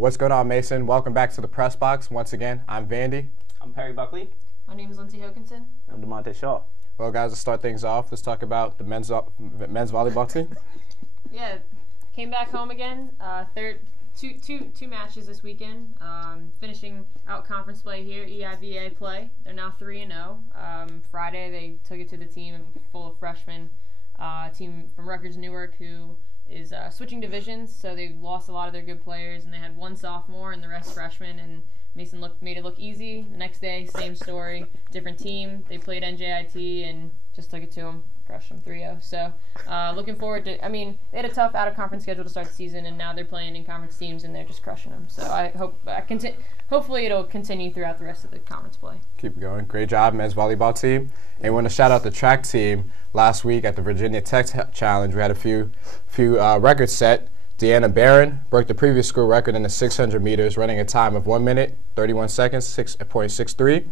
What's going on, Mason? Welcome back to the Pressbox. Once again, I'm Vandy. I'm Perry Buckley. My name is Lindsay Hokinson. I'm DeMonte Shaw. Well, guys, to start things off, let's talk about the men's volleyball team. Yeah, came back home again. Two matches this weekend. Finishing out conference play here, EIVA play. They're now 3-0. Friday they took it to the team full of freshmen. Team from Rutgers Newark who is switching divisions, so they lost a lot of their good players, and they had one sophomore and the rest freshmen, and Mason made it look easy. The next day, same story, different team. They played NJIT and just took it to them, crushed them 3-0. So looking forward to, they had a tough out-of-conference schedule to start the season, and now they're playing in conference teams, and they're just crushing them. So I hope, hopefully it'll continue throughout the rest of the conference play. Keep it going. Great job, men's volleyball team. And we want to shout out the track team. Last week at the Virginia Tech Challenge, we had a few records set. Deanna Barron broke the previous school record in the 600 meters, running a time of 1 minute, 31 seconds, 6.63.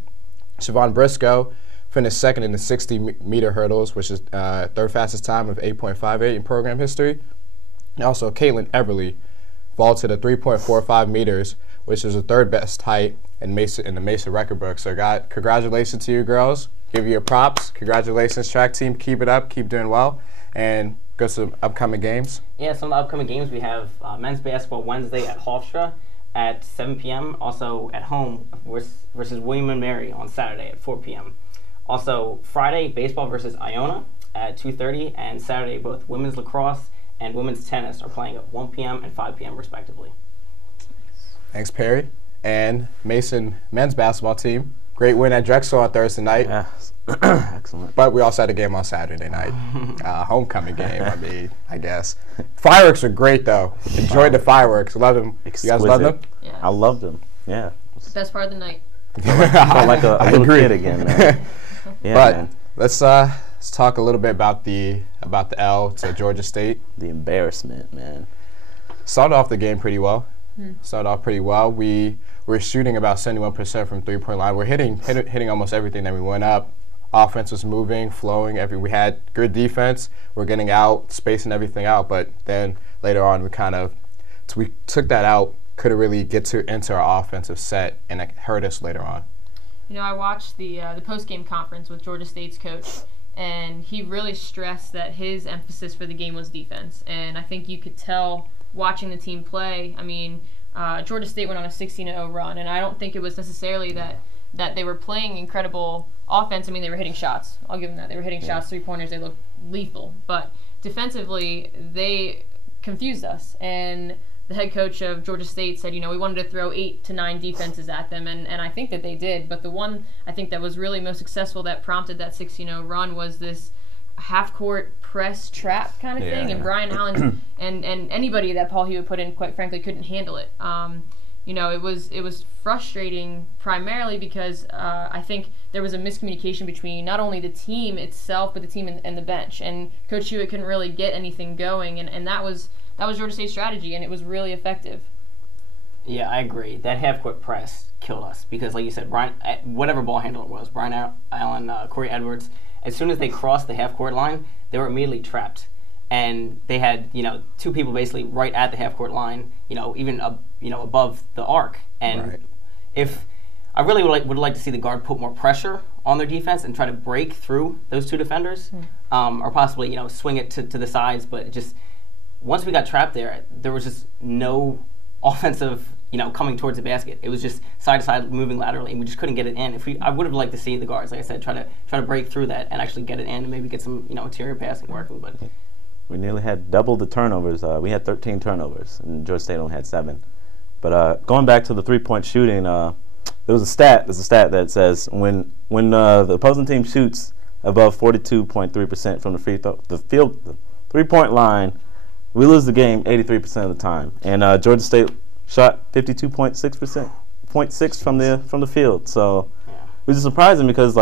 Siobhan Briscoe finished second in the 60-meter hurdles, which is third fastest time of 8.58 in program history. And also, Caitlin Eberly vaulted a 3.45 meters, which is the third best height in the Mesa record book. So, congratulations to you girls. Give you your props. Congratulations, track team. Keep it up. Keep doing well. And go to some upcoming games. Yeah, some of the upcoming games we have men's basketball Wednesday at Hofstra at 7 p.m. Also at home versus William & Mary on Saturday at 4 p.m. Also Friday, baseball versus Iona at 2:30, and Saturday both women's lacrosse and women's tennis are playing at 1 p.m. and 5 p.m. respectively. Thanks, Perry. And Mason men's basketball team. Great win at Drexel on Thursday night. Yeah, excellent. But we also had a game on Saturday night. Homecoming game, I guess. Fireworks were great, though. Enjoyed the fireworks. Loved them. Exquisite. You guys loved them? Yeah. I loved them, yeah. Best part of the night. Felt like a little agree. kid again, man. Yeah, but man. let's talk a little bit about the L to Georgia State. The embarrassment, man. Started off the game pretty well. We're shooting about 71% from three-point line. We're hitting almost everything that we went up. Offense was moving, flowing. We had good defense. We're getting out, spacing everything out. But then later on, we took that out. Couldn't really get into our offensive set, and it hurt us later on. I watched the post-game conference with Georgia State's coach, and he really stressed that his emphasis for the game was defense. And I think you could tell watching the team play. Georgia State went on a 16-0 run, and I don't think it was necessarily that they were playing incredible offense. They were hitting shots. I'll give them that. They were hitting shots, three-pointers. They looked lethal. But defensively, they confused us. And the head coach of Georgia State said, we wanted to throw 8 to 9 defenses at them, and I think that they did. But the one I think that was really most successful that prompted that 16-0 run was this half-court press trap kind of thing, and Brian Allen and anybody that Paul Hewitt put in, quite frankly, couldn't handle it. It was frustrating primarily because I think there was a miscommunication between not only the team itself, but the team and the bench, and Coach Hewitt couldn't really get anything going, and that was Georgia State's strategy, and it was really effective. Yeah, I agree. That half-court press killed us because, like you said, whatever ball handler it was, Brian Allen, Corey Edwards, as soon as they crossed the half-court line, they were immediately trapped. And they had, two people basically right at the half-court line, even above the arc. And if I really would like to see the guard put more pressure on their defense and try to break through those two defenders, or possibly, swing it to the sides. But just once we got trapped there was just no offensive coming towards the basket. It was just side to side, moving laterally, and we just couldn't get it in. I would have liked to see the guards, like I said, try to break through that and actually get it in and maybe get some interior passing working. But we nearly had double the turnovers. We had 13 turnovers, and Georgia State only had 7. But going back to the three-point shooting, there's a stat that says when the opposing team shoots above 42.3% from the three-point line, we lose the game 83% of the time. And Georgia State shot 52.6% from the field. So which is surprising because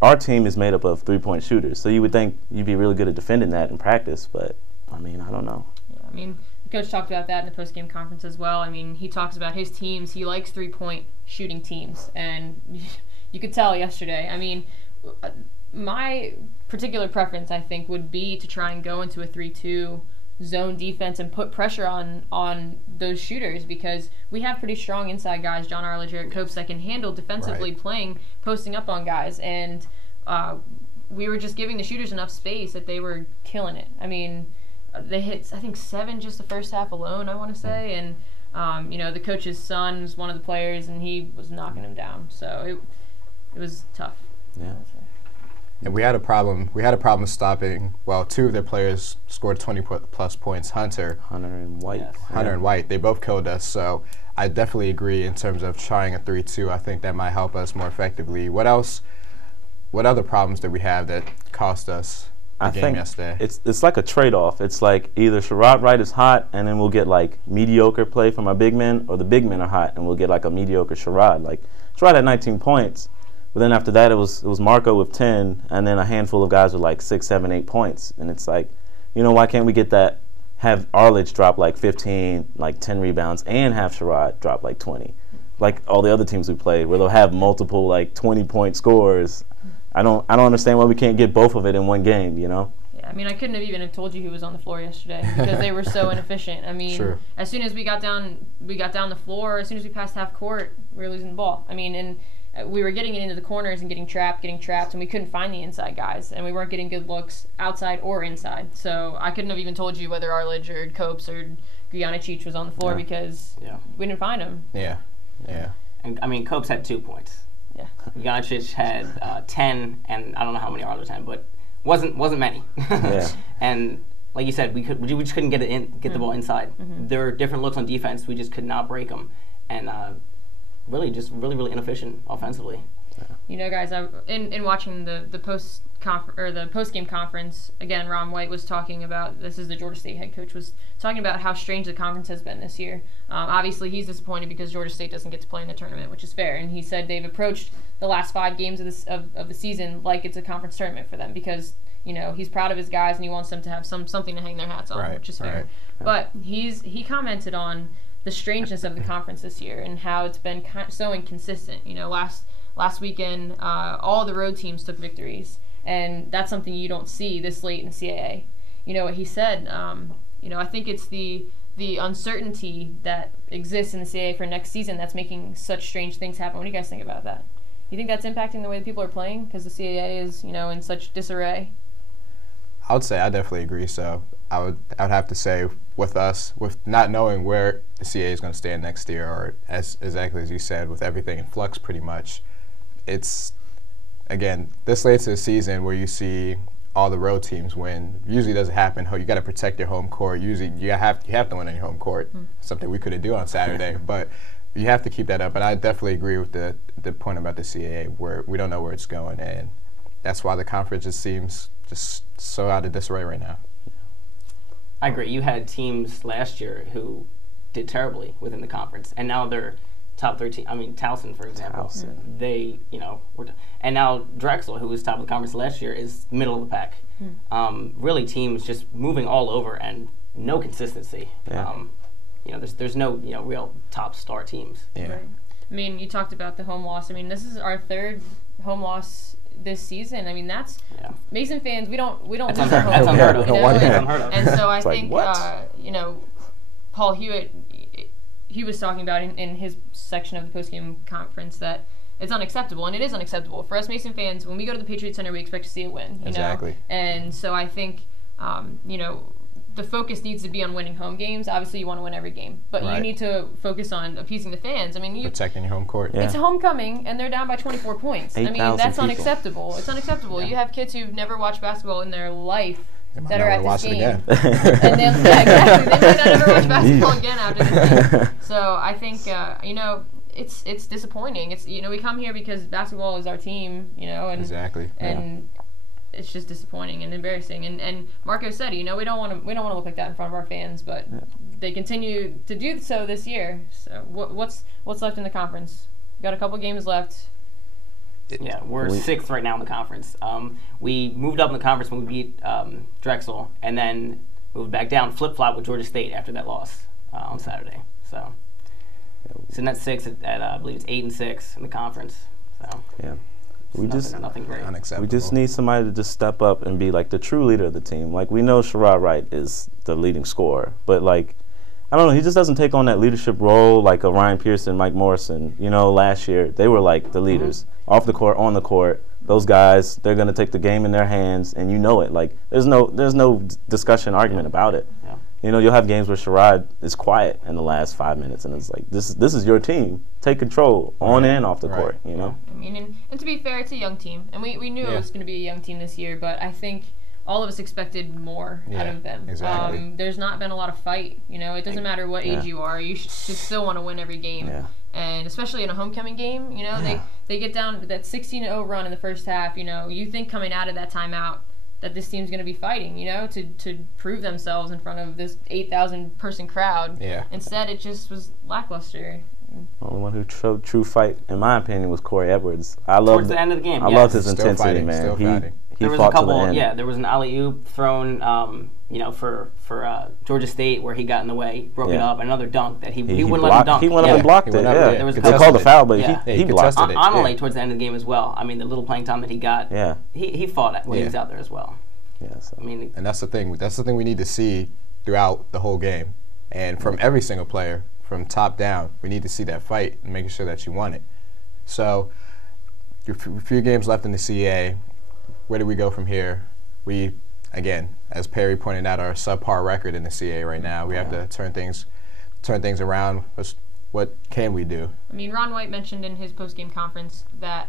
our team is made up of three-point shooters. So you would think you'd be really good at defending that in practice, but I don't know. Yeah, the coach talked about that in the post-game conference as well. He talks about his teams. He likes three-point shooting teams, and you could tell yesterday. My particular preference, I think, would be to try and go into a 3-2 zone defense and put pressure on those shooters, because we have pretty strong inside guys, John Arledge, Eric Copes, that can handle defensively playing, posting up on guys. And we were just giving the shooters enough space that they were killing it. I mean, they hit, I think, 7 just the first half alone, I want to say. And, the coach's son was one of the players, and he was knocking him down. So it was tough. Yeah. And we had a problem. We had a problem stopping. Well, 2 of their players scored 20-plus points. Hunter and White. Yes. Hunter and White. They both killed us. So I definitely agree in terms of trying a 3-2. I think that might help us more effectively. What else? What other problems did we have that cost us the game yesterday? It's like a trade-off. It's like either Sherrod Wright is hot, and then we'll get like mediocre play from our big men, or the big men are hot, and we'll get like a mediocre Sherrod. Like Sherrod had 19 points. But then after that, it was Marco with 10, and then a handful of guys with like 6, 7, 8 points. And it's like, why can't we get that, have Arledge drop like 15, like 10 rebounds, and have Sherrod drop like 20? Like all the other teams we played, where they'll have multiple like 20-point scores. I don't understand why we can't get both of it in one game, Yeah, I mean, I couldn't have even told you who was on the floor yesterday, because they were so inefficient. I mean, as soon as we got down the floor, as soon as we passed half court, we were losing the ball. I mean, and we were getting it into the corners and getting trapped, and we couldn't find the inside guys, and we weren't getting good looks outside or inside. So I couldn't have even told you whether Arledge or Copes or Guyanicic was on the floor, because we didn't find him. Yeah. And I mean, Copes had 2 points. Yeah. Guyanicic had 10, and I don't know how many Arledge had, but wasn't many. Yeah. And like you said, we just couldn't get the ball inside. There were different looks on defense. We just could not break them, and really inefficient offensively. Guys, in watching the post game conference, again, Ron White was talking about, this is the Georgia State head coach, was talking about how strange the conference has been this year. Obviously, he's disappointed because Georgia State doesn't get to play in the tournament, which is fair. And he said they've approached the last 5 games of the season like it's a conference tournament for them, because he's proud of his guys and he wants them to have something to hang their hats on, which is fair. But he commented on the strangeness of the conference this year and how it's been so inconsistent. Last weekend, all the road teams took victories, and that's something you don't see this late in CAA. What he said, I think it's the uncertainty that exists in the CAA for next season that's making such strange things happen. What do you guys think about that? You think that's impacting the way people are playing because the CAA is, in such disarray? I would say I definitely agree. So I would have to say, with us, with not knowing where the CAA is going to stand next year, or exactly as you said, with everything in flux pretty much, it's, again, this late to the season where you see all the road teams win. Usually doesn't happen. You got to protect your home court. Usually you have to win on your home court. Something we couldn't do on Saturday, but you have to keep that up. And I definitely agree with the point about the CAA, where we don't know where it's going, and that's why the conference just seems just so out of disarray right now. I agree. You had teams last year who did terribly within the conference, and now they're top 13. I mean, Towson, for example. They, and now Drexel, who was top of the conference last year, is middle of the pack. Really, teams just moving all over and no consistency. There's no real top star teams. Yeah. Right. I mean, you talked about the home loss. I mean, this is our 3rd home loss this season. I mean, that's Mason fans. We don't That's lose our home. That's unheard of. That's unheard of. And so I think what? Paul Hewitt, he was talking about in his section of the post-game conference that it's unacceptable, and it is unacceptable for us Mason fans. When we go to the Patriot Center, we expect to see a win. Exactly. And so I think the focus needs to be on winning home games. Obviously, you want to win every game, but you need to focus on appeasing the fans. I mean, protecting your home court. It's homecoming, and they're down by 24 points. I mean, that's people. unacceptable. It's unacceptable. You have kids who've never watched basketball in their life that not are at watch this it game. again. And exactly. They might not ever watch basketball again after this game. So I think, it's disappointing. It's we come here because basketball is our team, and Exactly. And it's just disappointing and embarrassing. And Marco said, we don't want to look like that in front of our fans, but they continue to do so this year. So what's left in the conference? We've got a couple games left. We're 6th right now in the conference. We moved up in the conference when we beat Drexel, and then moved back down, flip-flop with Georgia State after that loss on Saturday. So that's 6th at I believe it's 8-6 in the conference. So Nothing great. Unacceptable. We just need somebody to just step up and be like the true leader of the team. Like, we know Sherrod Wright is the leading scorer, but like, I don't know, he just doesn't take on that leadership role like a Ryan Pearson, Mike Morrison. You know, last year they were like the leaders off the court, on the court. Those guys, they're gonna take the game in their hands, and you know it. Like, there's no discussion, argument about it. Yeah. You know, you'll have games where Sherrod is quiet in the last 5 minutes, and it's like, this is your team. Take control on and off the court. You know. I mean, and to be fair, it's a young team, and we knew it was going to be a young team this year, but I think all of us expected more out of them. Exactly. There's not been a lot of fight. You know, it doesn't matter what age you are. You should still want to win every game. Yeah. And especially in a homecoming game, you know, they get down to that 16-0 run in the first half. You know, you think coming out of that timeout that this team's going to be fighting, you know, to prove themselves in front of this 8,000-person crowd. Yeah. Instead, it just was lackluster. The only one who showed true fight, in my opinion, was Corey Edwards. Towards the end of the game, I loved his Still intensity, fighting, man. still fighting. He there was fought a couple. to the end. There was an alley-oop thrown, for Georgia State where he got in the way, broke it up. Another dunk that he wouldn't let him dunk. He went up and blocked it. There was They called a foul, but he blocked contested it. it. Amelie towards the end of the game as well. I mean, the little playing time that he got. Yeah. He fought it when he was out there as well. Yeah. So. I mean, And that's the thing. That's the thing we need to see throughout the whole game, and from every single player, from top down, we need to see that fight and making sure that you won it. So, a few games left in the CA. Where do we go from here? We, again, as Perry pointed out, our subpar record in the CA right now. We have to turn things around. What can we do? I mean, Ron White mentioned in his post-game conference that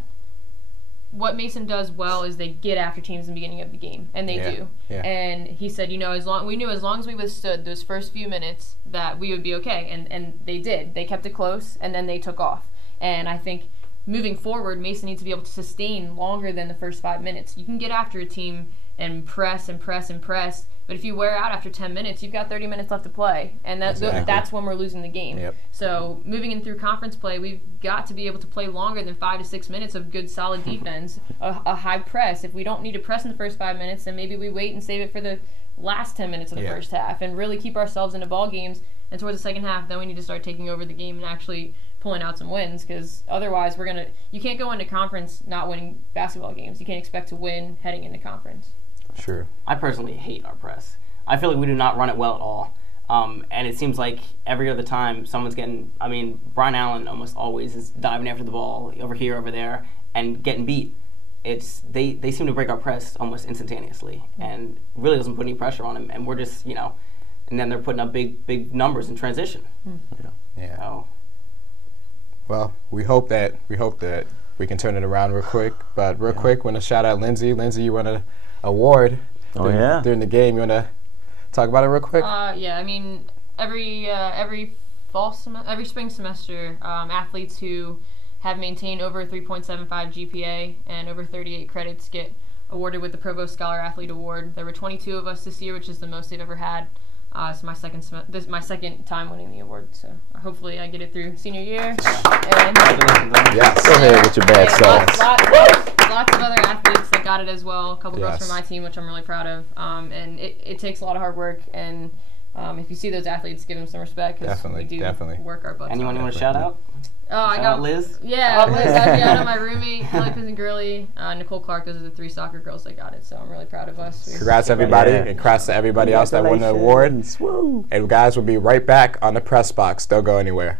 what Mason does well is they get after teams in the beginning of the game, and they do. Yeah. And he said, you know, we knew as long as we withstood those first few minutes that we would be okay, and they did. They kept it close, and then they took off. And I think moving forward, Mason needs to be able to sustain longer than the first 5 minutes. You can get after a team and press and press and press, but if you wear out after 10 minutes, you've got 30 minutes left to play, and that's when we're losing the game. Yep. So moving in through conference play, we've got to be able to play longer than 5 to 6 minutes of good, solid defense, a high press. If we don't need to press in the first 5 minutes, then maybe we wait and save it for the last 10 minutes of the first half and really keep ourselves into ball games. And towards the second half, then we need to start taking over the game and actually pulling out some wins, because otherwise you can't go into conference not winning basketball games. You can't expect to win heading into conference. Sure. I personally hate our press. I feel like we do not run it well at all. And it seems like every other time someone's getting, I mean, Brian Allen almost always is diving after the ball over here, over there, and getting beat. They seem to break our press almost instantaneously and really doesn't put any pressure on him. And we're just, you know, and then they're putting up big numbers in transition. Yeah. So. Well, we hope that we can turn it around real quick. But real quick, want to shout out Lindsay. Lindsay, you won an award during the game. You want to talk about it real quick? Yeah, I mean, every spring semester, athletes who have maintained over a 3.75 GPA and over 38 credits get awarded with the Provost Scholar Athlete Award. There were 22 of us this year, which is the most they've ever had. It's my second time winning the award, so hopefully I get it through senior year. And Yes. Go ahead with your bad self. Lots of other athletes that got it as well. A couple girls from my team, which I'm really proud of. And it takes a lot of hard work. And if you see those athletes, give them some respect, because we do work our butts off. Anyone you want to shout out? I got Liz. Yeah, Liz, Adriana, my roommate, Kelly Pizzagurley, Nicole Clark. Those are the 3 soccer girls that got it. So I'm really proud of us. Congrats everybody, and congrats to everybody else that won the award. Woo. And guys, we'll be right back on the press box. Don't go anywhere.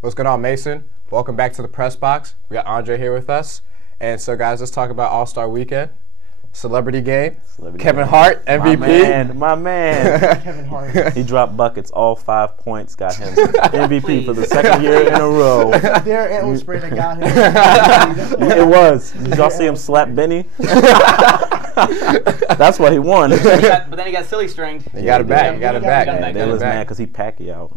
What's going on, Mason? Welcome back to the press box. We got Andre here with us. And so, guys, let's talk about All-Star Weekend. Celebrity game. Kevin Hart, MVP. My man. Kevin Hart. He dropped buckets, all 5 points, got him MVP for the second year in a row. Their antler spray that got him. It was. Did y'all see him slap Benny? That's why he won. But then he got silly stringed. He got it back. He got it back. got it back. They was back. mad because he Pacquiao.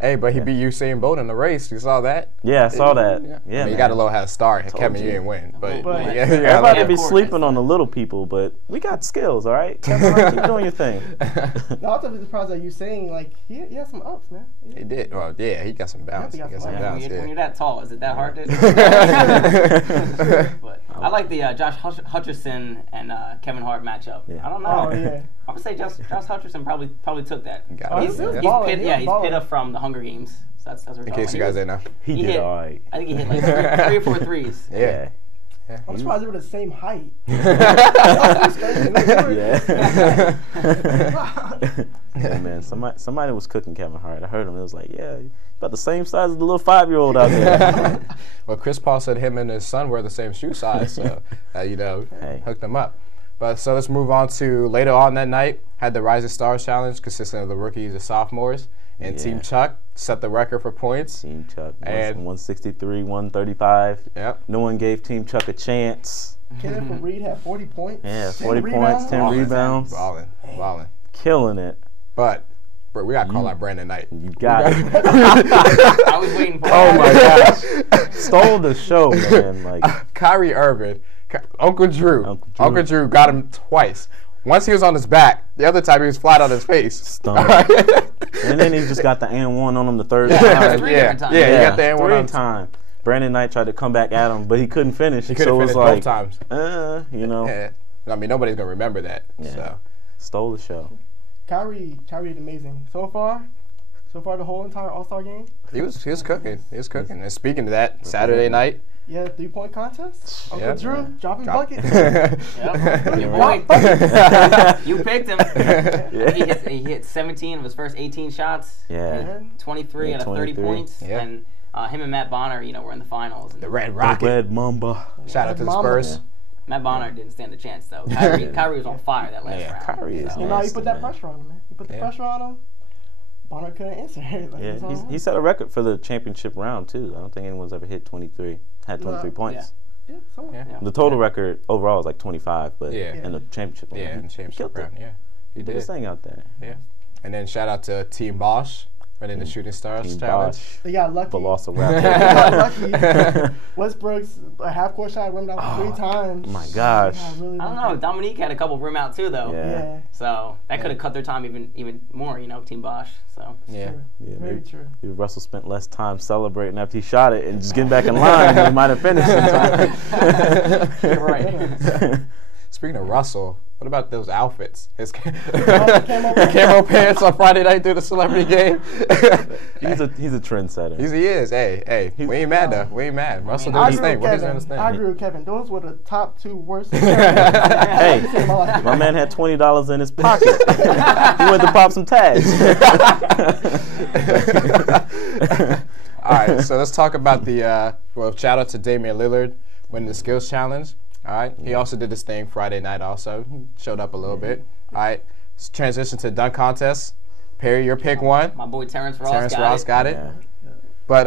Hey, but he beat Usain Bolt in the race. You saw that? Yeah, I saw that. Yeah, Yeah, I mean, you man. got a little head start. Kevin, you you. didn't win, but But- yeah, Everybody Yeah, be of course. sleeping on the little people, but we got skills, all right? Kevin Hart, keep doing your thing. No, I was surprised that you saying like he has some ups, man. He did. Well, yeah, he got some bounce. He got some When bounce. you're Yeah. that tall, is it that hard to? But I like the Josh Hutcherson and Kevin Hart matchup. Yeah. I don't know. Oh yeah. I would say Josh Hutcherson probably took that. Got Oh, it. he's Yeah. good. He's balling, Pitt, he yeah, was he's balling. Pitta from the Hunger Games. So that's what we're In talking case you about. guys didn't know. He He did hit- all right. I think he hit like three or four threes. Yeah. I'm surprised they were the same height. Yeah. Yeah, man. Somebody was cooking Kevin Hart. I heard him. It was like, yeah, he's about the same size as the little 5-year-old out there. Well, Chris Paul said him and his son wear the same shoe size, so Hey. hooked them up. But so let's move on to later on that night. Had the Rising Stars Challenge, consisting of the rookies and sophomores, and Team Yeah. Chuck set the record for points. Team Chuck, And- 163, 135. Yep. No one gave Team Chuck a chance. Kenneth from Reed had 40 points. Yeah, 10 40 points, 10 Balling. rebounds. Balling. Killing it. But we got to call out Brandon Knight. You got it. I was waiting for Oh it. my gosh. Stole the show, man. Like, Kyrie Irving, Uncle Drew. Uncle Drew got him twice. Once he was on his back, the other time he was flat on his face. Stomach. And then he just got the and one on him the third Yeah, time. three different times. Yeah, he got the and one three on times. Brandon Knight tried to come back at him, but he couldn't finish. He could so have it finished was like, both times. you know, Yeah. I mean, nobody's going to remember that. Yeah. So. stole the show. Kyrie is amazing. So far the whole entire All-Star game. He was cooking. He was cooking. And speaking of that, Saturday night. Yeah, 3-point contest. Uncle Yeah. Drew dropping Drop- buckets. Yep. Your boy. You picked him. Yeah. He hit 17 of his first 18 shots. Yeah. Hit 23 Yeah, out of 30 23. points. Yeah. And him and Matt Bonner, were in the finals. And The Red The Rocket. Red Mamba. Shout out to the Mama. Spurs. Matt Bonner didn't stand a chance though. Kyrie was on fire that last Yeah, round. Kyrie is So- You know, he nasty, put that man. pressure on him, man. He put the Yeah. pressure on him. Bonner couldn't answer. Like, Yeah, it's all he set a record for the championship round, too. I don't think anyone's ever hit 23, had 23 No. points. Yeah, someone. Yeah. Yeah. The total record overall is like 25, but Yeah. in the championship round, Yeah, in the he championship killed round. it. Yeah, he He did his did. thing out there. Yeah. And then shout out to Team Bosch running the Shooting Stars Team Challenge. Bosch, They got lucky. Velociraptor. They got lucky. Westbrook's a half-court shot rimmed out 3 times. my gosh. Yeah, really I don't know. Dominique had a couple rim out too though. Yeah. Yeah. So that could have cut their time even more. Team Bosch. So Yeah. True. Yeah, Very maybe- true. Maybe Russell spent less time celebrating after he shot it and just getting back in line. He might have finished in time. you're right. Speaking of Russell, what about those outfits? His camo camo pants on Friday night through the celebrity game. He's a trendsetter. He is. Hey, we ain't mad though. We ain't mad. Russell did I his agree thing. with What is Kevin. his I thing? agree with Kevin. Those were the top 2 worst. Hey, my man had $20 in his pocket. He went to pop some tags. All right, so let's talk about the shout out to Damian Lillard winning the skills challenge. All right, he also did this thing Friday night. Also showed up a little bit. All right, let's transition to dunk contest. Perry, your pick one. My boy Terrence Ross Terrence got Ross it. got it. Yeah. But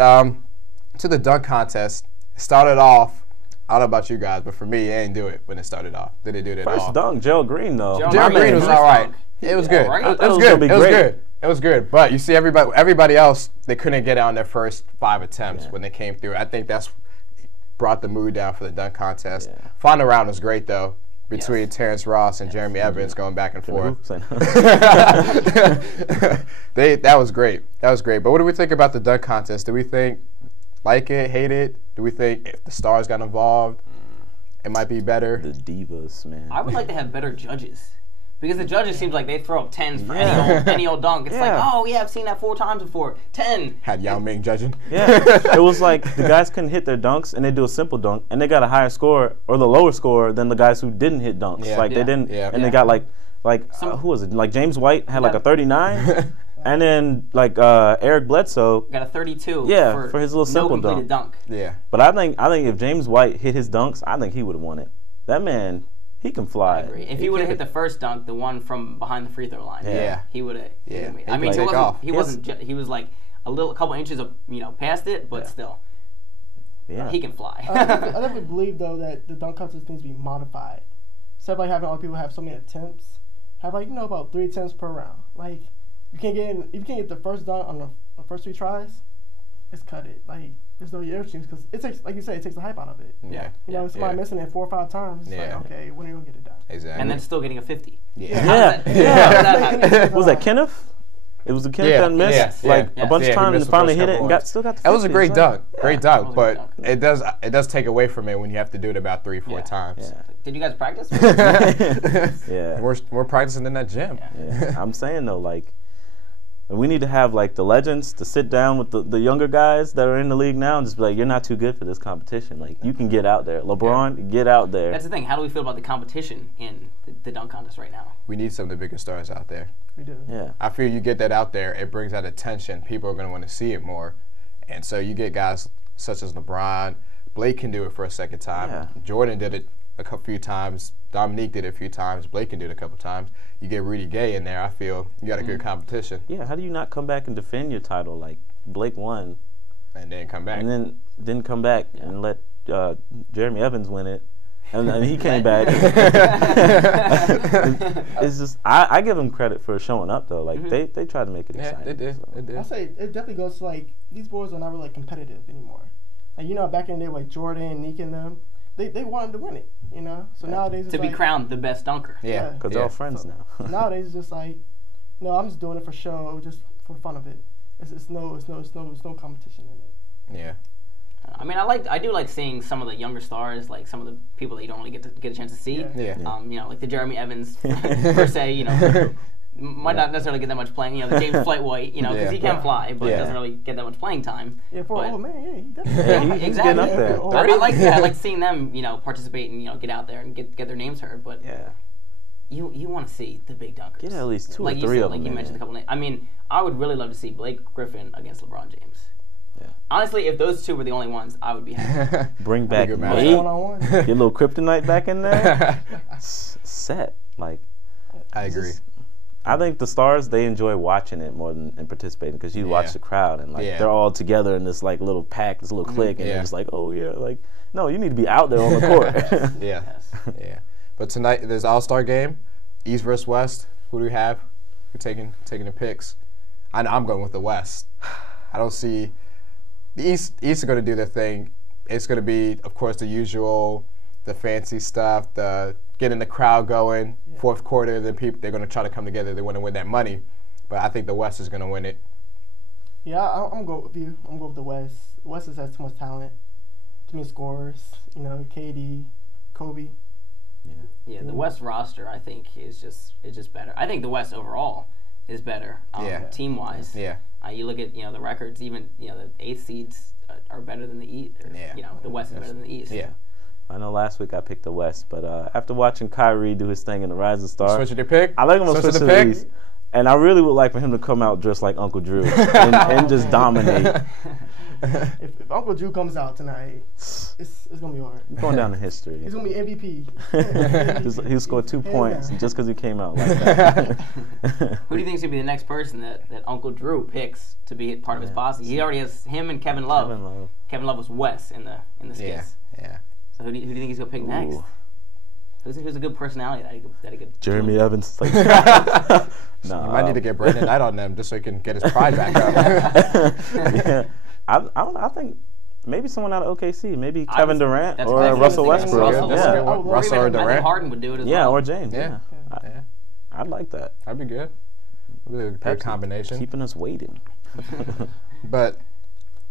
to the dunk contest, it started off. I don't know about you guys, but for me, it didn't do it when it started off. Did it do it at all? First dunk, Gerald Green though. Gerald Gerald My Green man, was first all right. dunk. It was Yeah, good. right? It I was thought it was good. gonna be It was great. good. It was good. But you see, everybody else, they couldn't get it on their first 5 attempts when they came through. I think that's brought the mood down for the dunk contest. Yeah. Final round was great though, between Yes. Terrence Ross and Jeremy Evans going back and forth. Oops. That was great. That was great. But what do we think about the dunk contest? Do we think like it, hate it? Do we think if the stars got involved, it might be better? The divas, man. I would like to have better judges. Because the judges seems like they throw up 10s for Yeah. any old dunk. It's like, Yeah. oh yeah, I've seen that 4 times before. 10. Had Yao Ming judging. Yeah, it was like the guys couldn't hit their dunks, and they do a simple dunk, and they got a higher score or the lower score than the guys who didn't hit dunks. Yeah. Like Yeah. they didn't, Yeah. and Yeah. they got who was it? Like James White had like a 39, and then like Eric Bledsoe. Got a 32 Yeah, for his little no simple completed dunk. Yeah. But I think if James White hit his dunks, I think he would have won it. That man, he can fly. I agree. If he would have hit the first dunk, the one from behind the free throw line, Yeah. he would have. Yeah. He I mean, could he take wasn't. off. He wasn't. He was like a couple inches of past it, but still. Yeah. He can fly. I definitely believe though that the dunk contest needs to be modified. Instead of like having all people have so many attempts, have like about 3 attempts per round. Like if you can't get the first dunk on the first 3 tries, just cut it. Like there's no year because it takes, like you said, it takes the hype out of it. Yeah. If somebody missing it 4 or 5 times, it's like, okay, when are you gonna get it done? Exactly. And then still getting a 50. Was that Kenneth? It was the Kenneth that missed a bunch of times and finally hit it and still got the 50. That was a great dunk. Great dunk, That was a but good dunk. it does take away from it when you have to do it about 3-4 times. Yeah. Did you guys practice? Yeah. We're practicing in that gym. Yeah. I'm saying though, like, we need to have like the legends to sit down with the younger guys that are in the league now and just be like, you're not too good for this competition. Like, you can get out there. LeBron, get out there. That's the thing. How do we feel about the competition in the dunk contest right now? We need some of the bigger stars out there. We do. Yeah. I feel you get that out there, it brings that attention. People are going to want to see it more. And so you get guys such as LeBron. Blake can do it for a second time. Yeah. Jordan did it a few times. Dominique did it a few times. Blake can do it a couple times. You get Rudy Gay in there, I feel you got a good competition. Yeah, how do you not come back and defend your title? Like, Blake won. And then come back. And then didn't come back and let Jeremy Evans win it. And he came back. It's just, I give them credit for showing up, though. Like, they tried to make it exciting. They did. So. They did. I say it definitely goes to like these boys are not really like, competitive anymore. Like back in the day, like Jordan, Nick, and them, they wanted to win it. So nowadays it's To be like, crowned the best dunker. Yeah. Because they're all friends now. nowadays it's just like, no, I'm just doing it for show, just for the fun of it. It's no competition in it. Yeah. I mean, I do like seeing some of the younger stars, like some of the people that you don't really get a chance to see. Yeah. Like the Jeremy Evans per se. Might not necessarily get that much playing. The James Flightwhite. Because he can fly, but doesn't really get that much playing time. Yeah, for but, old man, he definitely. He's exactly. getting up there. I like seeing them, participate and get out there and get their names heard. But you want to see the big dunkers. Get at least 2 or like 3 you said, of them. Like you mentioned a couple names. I mean, I would really love to see Blake Griffin against LeBron James. Yeah. Honestly, if those two were the only ones, I would be happy. Bring back good Nate. One-on-one. Get a little kryptonite back in there. Set. Like, I agree. I think the stars, they enjoy watching it more than participating because you watch the crowd and they're all together in this like little pack, this little clique, and they're just like, oh yeah, like no, you need to be out there on the court. Yeah. But tonight there's All-Star game, East versus West. Who do we have? We're taking the picks. I'm going with the West. I don't see the East are going to do their thing. It's going to be, of course, the usual, the fancy stuff, the getting the crowd going. Fourth quarter, then they're going to try to come together. They want to win that money. But I think the West is going to win it. Yeah, I'm going with you. I'm going with the West. West has too much talent, too many scorers. KD, Kobe. Yeah, the West roster I think is just better. I think the West overall is better team wise. Yeah. You look at the records. Even the 8th seeds are better than the East. The West is better than the East. Yeah. I know last week I picked the West, but after watching Kyrie do his thing in the Rising Star, Switching your pick? I like him to switch to the East. And I really would like for him to come out dressed like Uncle Drew and just dominate. If Uncle Drew comes out tonight, it's gonna be hard. Going down in history. He's gonna be MVP. He'll score 2 points down. just because he came out like that. Who do you think is gonna be the next person that Uncle Drew picks to be part of his posse? He already has him and Kevin Love. Kevin Love was Wes in the skits. Yeah. So who do you think he's gonna pick next? Who's a good personality that he could? Jeremy Evans. Like, You might need to get Brandon Knight on them just so he can get his pride back up. Yeah. I think maybe someone out of OKC, maybe Kevin Durant or Russell Westbrook. Russell or I think Durant. Harden would do it as well. Yeah, or James. Yeah. I'd like that. That'd be good. That'd be a good combination. Keeping us waiting. But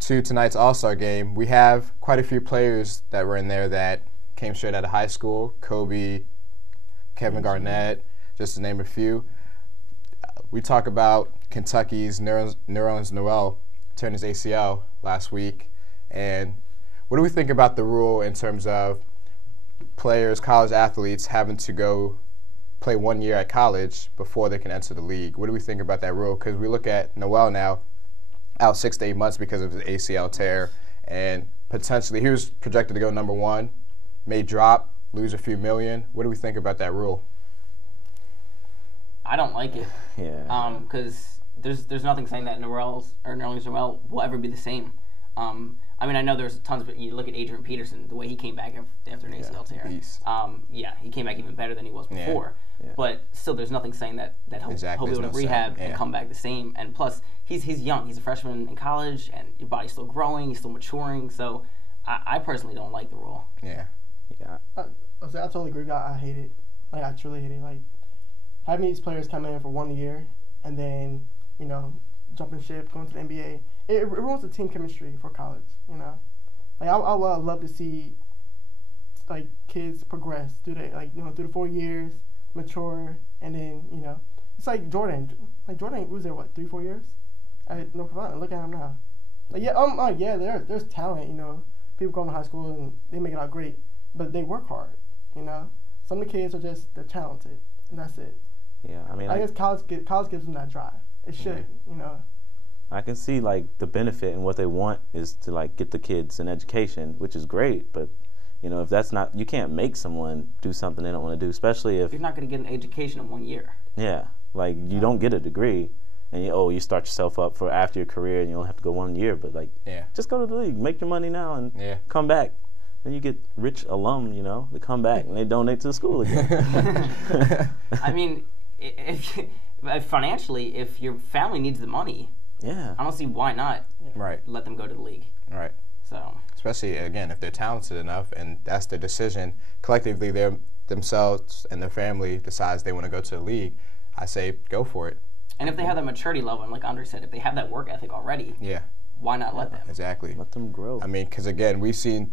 to tonight's All-Star game, we have quite a few players that were in there that came straight out of high school. Kobe, Kevin Garnett, just to name a few. We talk about Kentucky's Nerlens Noel turned his ACL last week. And what do we think about the rule in terms of players, college athletes, having to go play 1 year at college before they can enter the league? What do we think about that rule? Because we look at Noel now, out 6 to 8 months because of his ACL tear, and potentially he was projected to go number 1, may drop, lose a few million. What do we think about that rule? I don't like it. Yeah. Because there's nothing saying that Nerlens Noel will ever be the same. I mean, I know there's tons, but you look at Adrian Peterson, the way he came back after an ACL tear. Beast. He came back even better than he was before. Yeah. But still, there's nothing saying that he'll be able to rehab and come back the same. And plus, he's young. He's a freshman in college, and your body's still growing. He's still maturing. So I personally don't like the rule. Yeah. Yeah. I totally agree. I hate it. Like, I truly hate it. Like, having these players come in for 1 year and then, jumping ship, going to the NBA, it ruins the team chemistry for college, Like, I would love to see, like, kids progress through through the 4 years, mature, and then, it's like Jordan. Like, Jordan was there, 3-4 years? At North Carolina. Look at him now. Like, there's talent, People go to high school and they make it out great, but they work hard, Some of the kids they're talented, and that's it. Yeah, I mean, I guess college gives them that drive. It should, I can see, like, the benefit and what they want is to, like, get the kids an education, which is great, but, if that's not, you can't make someone do something they don't want to do, especially if... You're not going to get an education in 1 year. Yeah, like, you don't get a degree, and you start yourself up for after your career, and you don't have to go 1 year, but, like, just go to the league, make your money now, and come back. Then you get rich alum, they come back, and they donate to the school again. I mean, if financially, if your family needs the money, I don't see why not let them go to the league. Right. So, especially, again, if they're talented enough and that's their decision, collectively themselves and their family decides they want to go to the league, I say go for it. And if they have that maturity level, and like Andre said, if they have that work ethic already, why not let them? Exactly. Let them grow. I mean, because, again, we've seen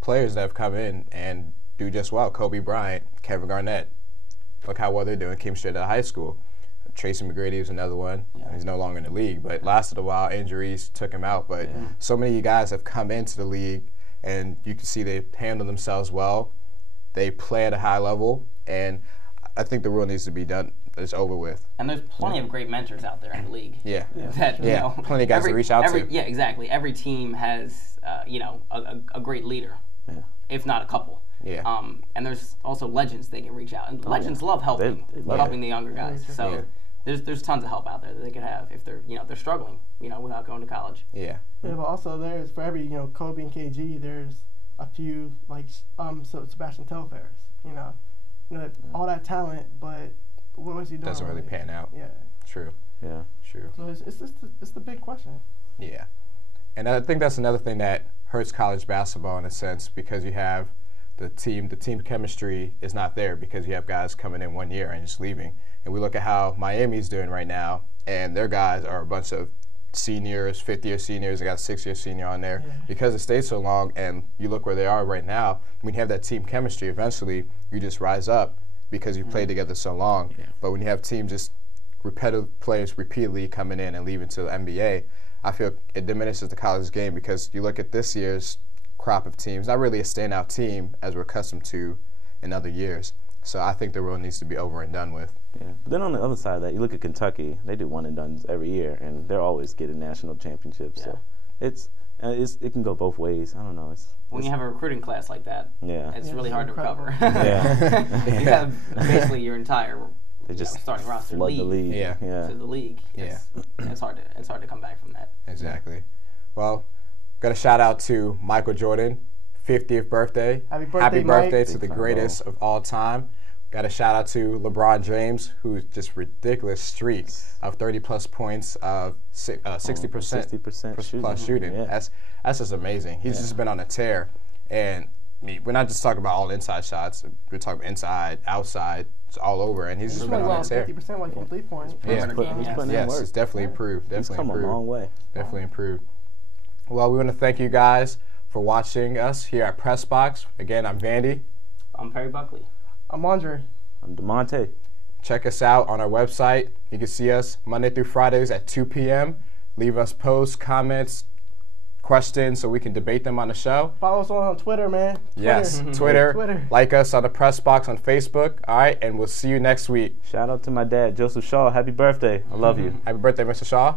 players that have come in and do just well. Kobe Bryant, Kevin Garnett. Look how well they're doing. Came straight out of high school. Tracy McGrady was another one. He's no longer in the league, but lasted a while. Injuries took him out. But so many guys have come into the league, and you can see they handle themselves well. They play at a high level, and I think the rule needs to be done. It's over with. And there's plenty of great mentors out there in the league. That, plenty of guys to reach out to. Yeah, exactly. Every team has, a great leader, if not a couple. Yeah. And there's also legends they can reach out, and legends love helping, helping the younger guys. So there's tons of help out there that they could have if they're they're struggling, without going to college. Yeah. Yeah, but also there's for every Kobe and KG, there's a few like Sebastian Telfairs, all that talent, but what was he doing? Doesn't really pan out. Yeah. True. Yeah. True. So it's the big question. Yeah. And I think that's another thing that hurts college basketball in a sense, because you have the team chemistry is not there because you have guys coming in 1 year and just leaving. And we look at how Miami's doing right now, and their guys are a bunch of seniors, fifth-year seniors. They got a 6-year senior on there. Because it stayed so long, and you look where they are right now, when you have that team chemistry, eventually you just rise up because you played together so long. But when you have teams just repetitive players repeatedly coming in and leaving to the NBA, I feel it diminishes the college game, because you look at this year's crop of teams, not really a standout team as we're accustomed to in other years. So I think the rule needs to be over and done with. Yeah. But then on the other side of that, you look at Kentucky. They do one and dones every year, and they're always getting national championships. So it can go both ways. I don't know. When you have a recruiting class like that, it's really hard to recover. You have basically your entire starting roster flood the league. To the league. It's hard to come back from that. Exactly. Well, got a shout out to Michael Jordan, 50th birthday. Happy birthday to the greatest of all time. Got a shout out to LeBron James, who's just ridiculous streak of 30-plus points, of 60% plus shooting. That's just amazing. He's just been on a tear. And we're not just talking about all inside shots. We're talking inside, outside, it's all over. And he's just been on a tear. 50% like from 3 points. He's putting in work. It's definitely improved. He's come a long way. Definitely improved. Well, we want to thank you guys for watching us here at Pressbox. Again, I'm Vandy. I'm Perry Buckley. I'm Andre. I'm DeMonte. Check us out on our website. You can see us Monday through Fridays at 2 p.m. Leave us posts, comments, questions so we can debate them on the show. Follow us on Twitter, man. Yes, Twitter. Like us on the Pressbox on Facebook. All right, and we'll see you next week. Shout out to my dad, Joseph Shaw. Happy birthday. I love you. Happy birthday, Mr. Shaw.